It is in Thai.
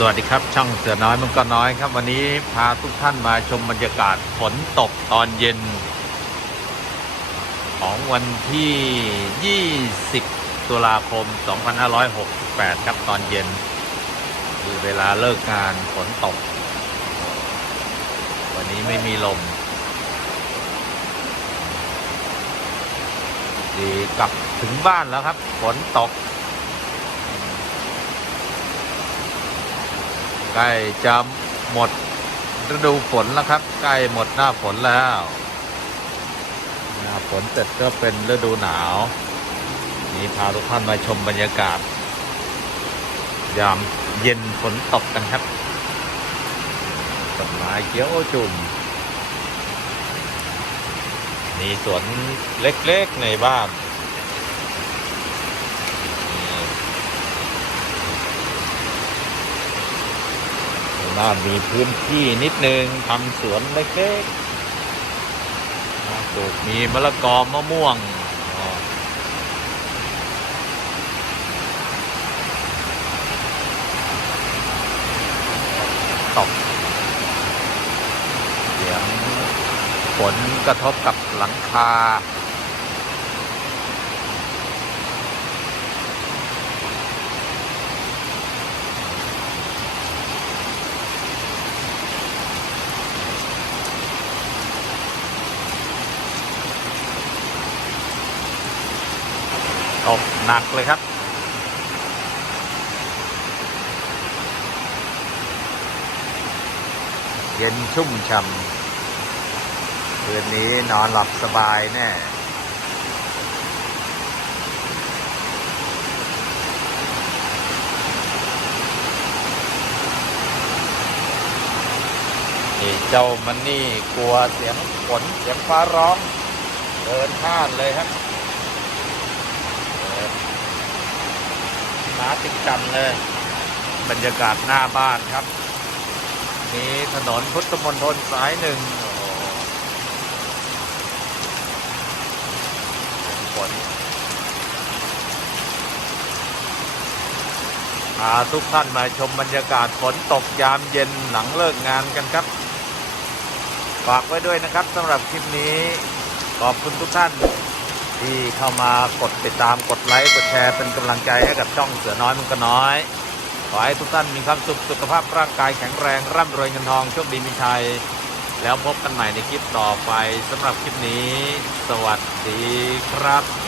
สวัสดีครับ ช่องเสือน้อยมังกรน้อยครับ วันนี้พาทุกท่านมาชมบรรยากาศฝนตกตอนเย็น ของวันที่ 20 ตุลาคม 2568 ครับตอนเย็น คือเวลาเลิกงานฝนตก วันนี้ไม่มีลม ดีกลับถึงบ้านแล้วครับ ฝนตก ใกล้จะหมดฤดูฝนแล้วครับ ใกล้หมดหน้าฝนแล้วหน้าฝนเสร็จก็เป็นฤดูหนาว นี่พาทุกท่านมาชมบรรยากาศ ยามเย็นฝนตกกันครับต้นไม้เขียวจุ่มมีสวนเล็กๆในบ้าน บ้านมีพื้นที่นิดนึงทำสวนเล็กๆปลูกมีมะละกอมะม่วงตกเสียงฝนกระทบกับหลังคา ตกหนักเลยครับ เย็นชุ่มช่ำคืนนี้นอนหลับสบายแน่เจ้ามันนี่กลัวเสียงฝนเสียงฟ้าร้อง เดินพลาดเลยครับ มาติดกันเลย บรรยากาศหน้าบ้านครับ นี่ถนนพุทธมณฑลสายหนึ่งโอ้โหฝนพาทุกท่านมาชมบรรยากาศฝนตกยามเย็นหลังเลิกงานกันครับ ฝากไว้ด้วยนะครับสำหรับคลิปนี้ ขอบคุณทุกท่าน ที่เข้ามากดติดตามกดไลค์กดแชร์เป็นกำลังใจให้กับช่องเสือน้อยมันก็น้อย ขอให้ทุกท่านมีความสุขสุขภาพร่างกายแข็งแรงร่ำรวยเงินทองโชคดีมีชัย แล้วพบกันใหม่ในคลิปต่อไปสำหรับคลิปนี้ สวัสดีครับ